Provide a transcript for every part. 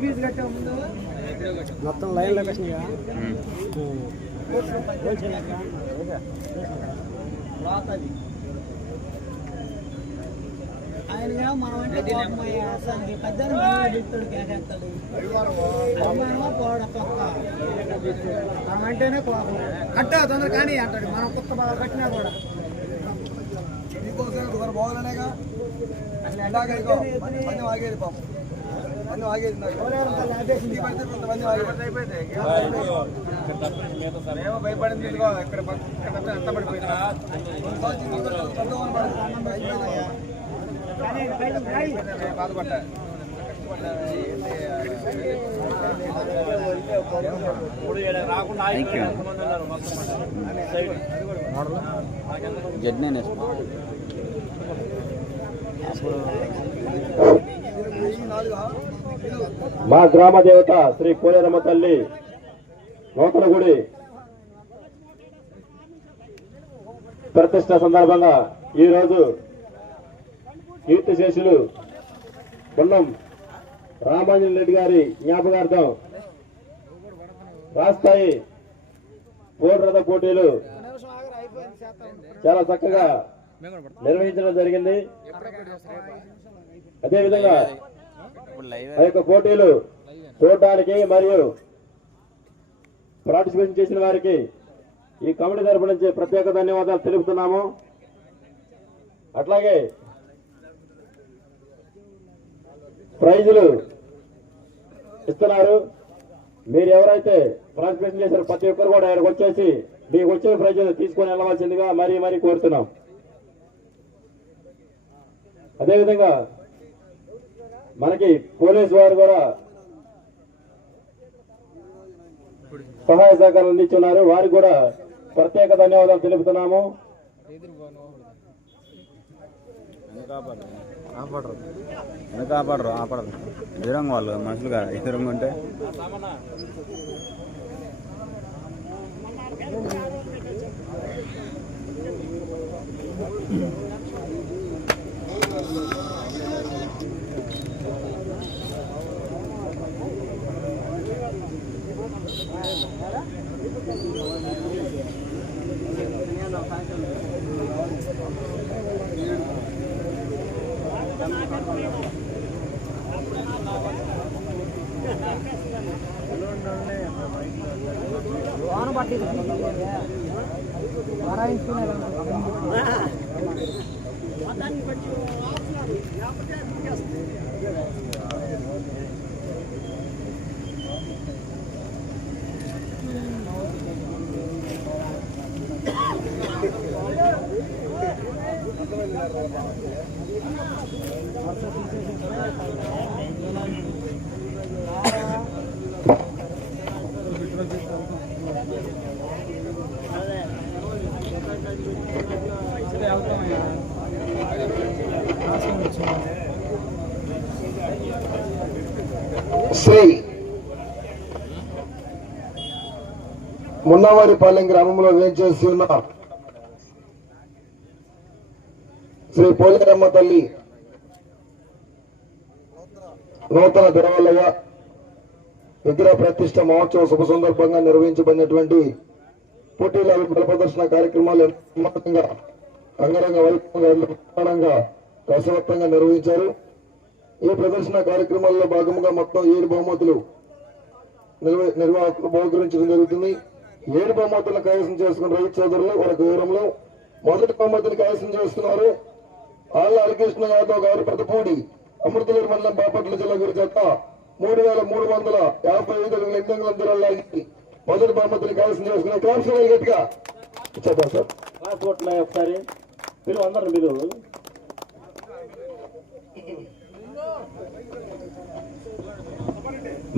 Fee కట్టే ముందు మొత్తం లైన్ లొకేషన్ మనం అంటే కోపం అయ్యా. అసలు ఈ పెద్దని మనమే చెప్తాడు కేకేస్తాడు అభిమానమా పోవడం పక్క మనం అంటేనే కోపం కట్టా తొందర కానీ అంటాడు మనం కొత్త బాగా కట్టినా కూడా నీకోసం ఒకరు పోవాలనేగా ఇందాక ఇదిగో పని ఆగేది పాపం పని ఆగేది ఇందాక. ఈ పడితే కొంతమంది ఆగేది. సాక్షి నీకోసం పెద్దవాళ్ళు పడదు. మా గ్రామ దేవత శ్రీ కోలేరమ్మ తల్లి నూతనగుడి ప్రతిష్ట సందర్భంగా ఈరోజు కీర్తిశేషులు పొన్నం రామాంజన్ రెడ్డి గారి జ్ఞాపకార్థం రాస్తాయి పోటీ పోటీలు. చాలా చక్కగా నిర్వహించడం జరిగింది. అదేవిధంగా ఆ యొక్క పోటీలు చూడటానికి మరియు పార్టిసిపేషన్ చేసిన వారికి ఈ కమిటీ తరపు నుంచి ప్రత్యేక ధన్యవాదాలు తెలుపుతున్నాము. అట్లాగే ప్రైజులు ఇస్తున్నారు. మీరు ఎవరైతే ట్రాన్స్మిషన్ చేశారో ప్రతి ఒక్కరు కూడా ఇక్కడికి వచ్చేసి మీకు వచ్చిన ప్రైజులు తీసుకొని వెళ్ళవలసిందిగా మరీ మరీ కోరుతున్నాం. అదేవిధంగా మనకి పోలీసు వారు కూడా సహాయ సహకారాలు అందించున్నారు. వారికి కూడా ప్రత్యేక ధన్యవాదాలు తెలుపుతున్నాము. ఆపడరు ఎందుకు ఆపడరు ఆపడరు. ఎదురంగా వాళ్ళు మనుషులుగా. ఎదురంగా ఉంటే. పట్టి శ్రీ మున్నవారిపాలెం గ్రామంలో వేంచేసి ఉన్న శ్రీ పోలేరమ్మ తల్లి నూతన దేవాలయ విగ్రహ ప్రతిష్ట మహోత్సవ శుభ సందర్భంగా నిర్వహించబడినటువంటి పోటీల ప్రదర్శన కార్యక్రమాలు అంగరంగ వైభవంగా బ్రహ్మాండంగా రసవత్తంగా నిర్వహించారు. ఈ ప్రదర్శన కార్యక్రమాల్లో భాగంగా మొత్తం ఏడు బహుమతులు నిర్వ- బహుకరించడం జరుగుతుంది. ఏడు బహుమతులను కైవసం చేసుకున్న రైతు సోదరులు ఒక దూరంలో మొదటి బహుమతిని కైవసం చేస్తున్నారు. ఆళ్ళ హరికృష్ణ యాదవ్ గారు పెద్దపూడి అమృతలూరు మండలం బాపట్ల జిల్లా గురి చేత మూడు వేల మూడు వందల యాభై ఐదు అడుగుల ఎనిమిది వందల దూరం లాగి మొదటి బహుమతిని కైవసం చేసుకున్న క్లాప్స్ గట్టిగా. ఇచ్చేద్దాం సార్. ఒకసారి. మీరు అందరు మీరు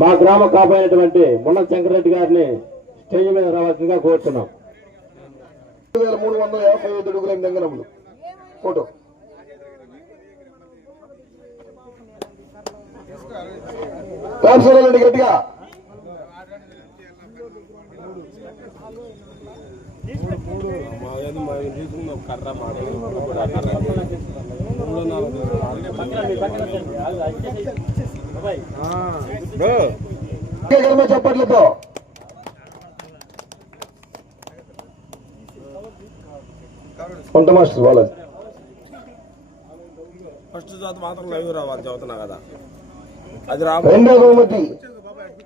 మా గ్రామ కాపాడినటువంటి మున్న శంకరెడ్డి గారిని స్టేజ్ మీద రావాల్సిందిగా కోరుతున్నాం. మూడు వేల మూడు వందల యాభై ఐదు అడుగుల ఎనిమిది అంగనములు ఫోటో గట్టిగా. గట్టిగా గర్మ చప్పట్లతో వంట మాస్టర్ వాళ్ళది ఫస్ట్ జాత మాత్రం లైవ్ రావాలి చదువుతున్నా కదా అది రా రెండో బహుమతి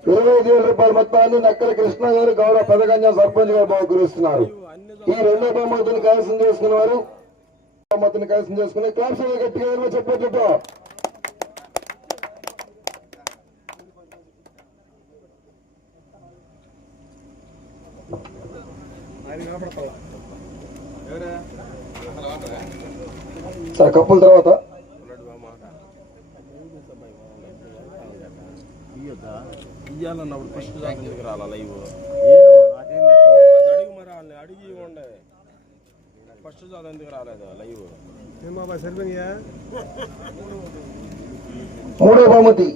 ఇరవై ఐదు వేల రూపాయల మొత్తాన్ని నక్కల కృష్ణ గారు గౌరవ పథకంగా సర్పంచ్ గారు బహుకరిస్తున్నారు ఈ రెండో బహుమతిని కైవసం చేసుకున్న వారు బహుమతిని కైవసం చేసుకుని క్లాప్స్ గట్టిగా ఏమో చెప్పేటట్టు. సార్ కప్పుల తర్వాత. ఫస్ట్ ఎందుకు రాలా లైవ్ అది అడిగి మరి వాళ్ళని అడిగి ఉండే ఫస్ట్ రాలేదు లైవ్ మూడో బహుమతి.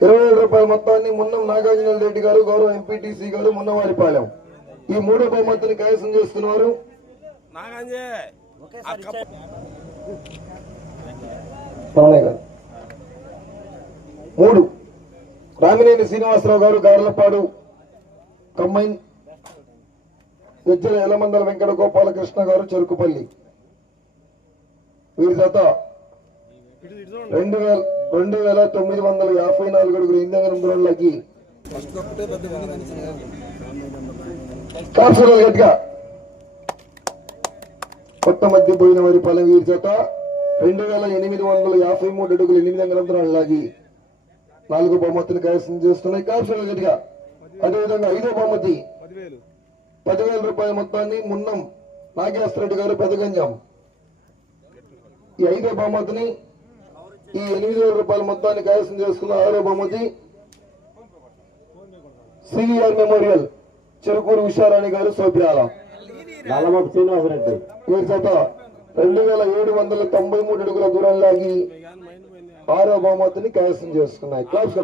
ఇరవై వేల రూపాయల మొత్తాన్ని మున్నం నాగార్జున రెడ్డి గారు గౌరవ ఎంపీటీసీ గారు మున్నవారిపాలెం. ఈ మూడో బహుమతిని కైవసం చేస్తున్నారు. మూడు. రామినేని శ్రీనివాసరావు గారు గార్లపాడు కమ్మైన్ వెజ్జల యలమందల వెంకట గోపాలకృష్ణ గారు చెరుకుపల్లి. వీరి జత రెండు వేల రెండు వేల తొమ్మిది వందల యాభై నాలుగు అడుగులు ఇంధనం దూరంలోకి కాల్చుకోవాలి గట్టిగా. కొత్త మధ్య పోయిన వారి పలం వీరి జత రెండు వేల ఎనిమిది వందల యాభై మూడు అడుగులు ఎనిమిది వందల లాగి. నాలుగో బహుమతిని కైవసం చేస్తున్నాయి. కాల్చుకోవాలి గట్టిగా. అదేవిధంగా ఐదో బహుమతి. పదివేల. రూపాయల మొత్తాన్ని మున్నం నాగేశ్వరరెడ్డి గారు పెదగంజాం. ఈ ఐదో బహుమతిని ఈ ఎనిమిది వేల రూపాయల మొత్తాన్ని కైవసం చేసుకున్న ఆరో బహుమతి సివిఆర్ మెమోరియల్ చెరుకూరు ఉషారాణి గారు సోప్యాల నల్లమూపు శ్రీనివాసరెడ్డి. వీరి చేత రెండు వేల ఏడు వందల తొంభై మూడు అడుగుల దూరం లాగి ఆరో బహుమతిని కైవసం చేసుకున్నాయి. Claps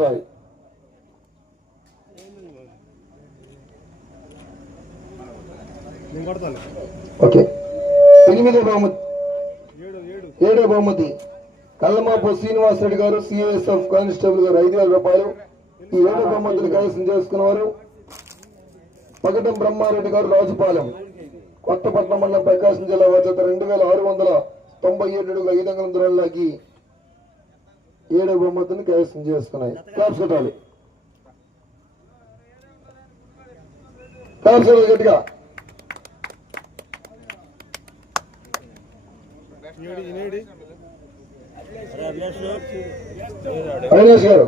okay. ఎనిమిదో బహుమతి. ఏడో బహుమతి. కల్లమాపు శ్రీనివాసరెడ్డి గారు సిఎస్ఎఫ్ కానిస్టేబుల్ గారు ఐదు వేల రూపాయలు. ఈ ఏడో బహుమతిని కైవసం చేసుకున్నవారు పగటం బ్రహ్మారెడ్డి గారు రాజుపాలెం. కొత్తపట్నం మండలం ప్రకాశం జిల్లా వచ్చేత రెండు వేల ఆరు వందల తొంభై ఏడు ఐదు వందల దూరంలోకి ఏడో బహుమతిని కైవసం చేసుకున్నాయి. క్లాప్స్ కొట్టాలి. క్లాప్స్ కొట్టాలి గట్టిగా. అవినాష్ గారు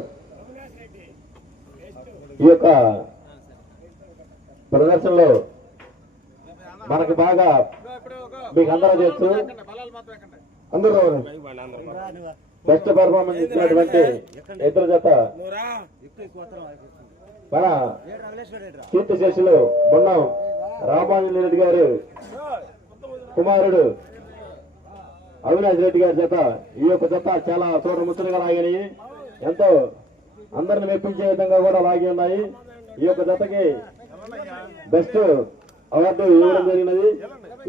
ఈ యొక్క ప్రదర్శనలో మనకు బాగా మీకు అందరూ తెలుసు అందరూ బెస్ట్ పర్ఫార్మెన్స్ ఇచ్చినటువంటి ఇతర జత మన కీర్తి శేషులు మొన్నం రామాంజన రెడ్డి గారు. కుమారుడు. అవినాష్ రెడ్డి గారి జత. ఈ యొక్క జత చాలా చూడ ముచ్చటగా లాగినాయి. ఎంతో అందరిని మెప్పించే విధంగా కూడా లాగి ఉన్నాయి. ఈ యొక్క జతకి బెస్ట్ అవార్డు ఇవ్వడం జరిగినది.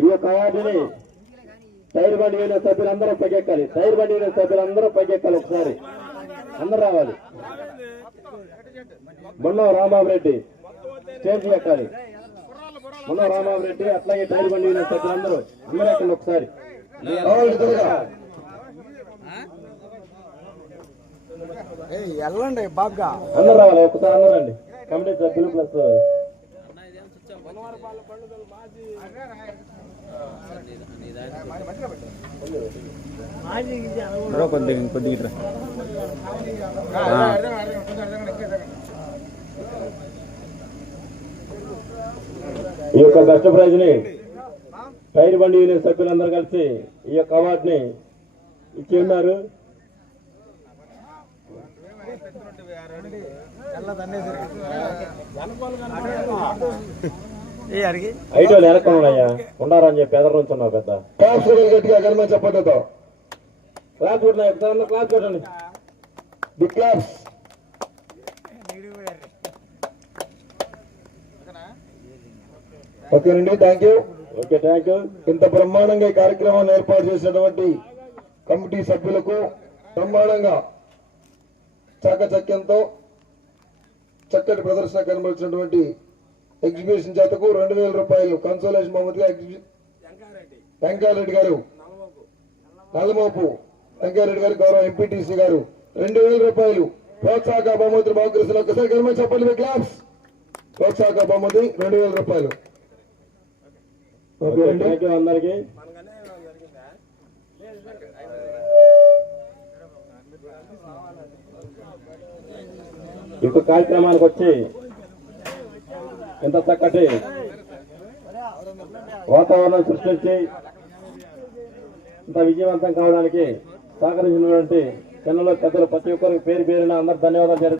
ఈ యొక్క అవార్డుని టైర్ బండి యూనియన్ సభ్యులందరూ పైకెక్కాలి. టైర్ బండి యూనియన్ సభ్యులందరూ పైకెక్కాలి ఒకసారి. అందరూ రావాలి. మొన్న రాంబాబు రెడ్డి స్టేజ్ ఎక్కాలి. మొన్న రాంబాబు రెడ్డి అట్లాగే టైర్ బండి యూనియన్ సభ్యులందరూ అందరూ ఎక్కండి ఒకసారి. వెళ్ళండి బాబ్గా. అందరూ రావాలి. ఒకసారి అందరూ రండి. కమిటీ సభ్యులు ప్లస్ కొద్దిగా కొద్దిగా ఇట్రా. ఈ యొక్క బెస్ట్ ప్రైజ్ని టైర్ బండి యూనియన్ సభ్యులందరూ కలిసి ఈ యొక్క అవార్డుని ఇచ్చి ఉన్నారు. ఐటో వెనక్కున్నాయ్యా ఉండారని చెప్పి ఎదరు నుంచున్నావు పెద్ద. క్లాప్స్ కొట్టాలి గట్టిగా గర్మ చెప్పటతో క్లాస్ కొట్టినా ఒకసారి క్లాస్ కొట్టండి బిగ్ క్లాప్స్ ఓకేనండి thank you okay thank you ఇంత బ్రహ్మాండంగా ఈ కార్యక్రమాన్ని ఏర్పాటు చేసినటువంటి కమిటీ సభ్యులకు బ్రహ్మాండంగా చాకచక్యంతో చక్కటి ప్రదర్శన కనబరిచినటువంటి ఎగ్జిబిషన్ చేతకు రెండు వేల రూపాయలు. కన్సోలేషన్ ఎగ్జిబి- వెంకయ్యరెడ్డి గారు. నల్లమోపు. వెంకయ్యరెడ్డి గారు గౌరవ ఎంపీటీసీ గారు. రెండు వేల రూపాయలు. ప్రోత్సాహక బహుమతులు బాగుకరిస్తున్న ఒకసారి గర్మ చెప్పండి మీ క్లాప్స్ ప్రోత్సాహక బహుమతి రెండు వేల రూపాయలు. అందరికి. ఇంకో కార్యక్రమానికి వచ్చి ఇంత చక్కటి వాతావరణం సృష్టించి ఇంత విజయవంతం కావడానికి సహకరించినటువంటి చిన్నలో పెద్దలు ప్రతి ఒక్కరికి పేరు పేరున అందరు ధన్యవాదాలు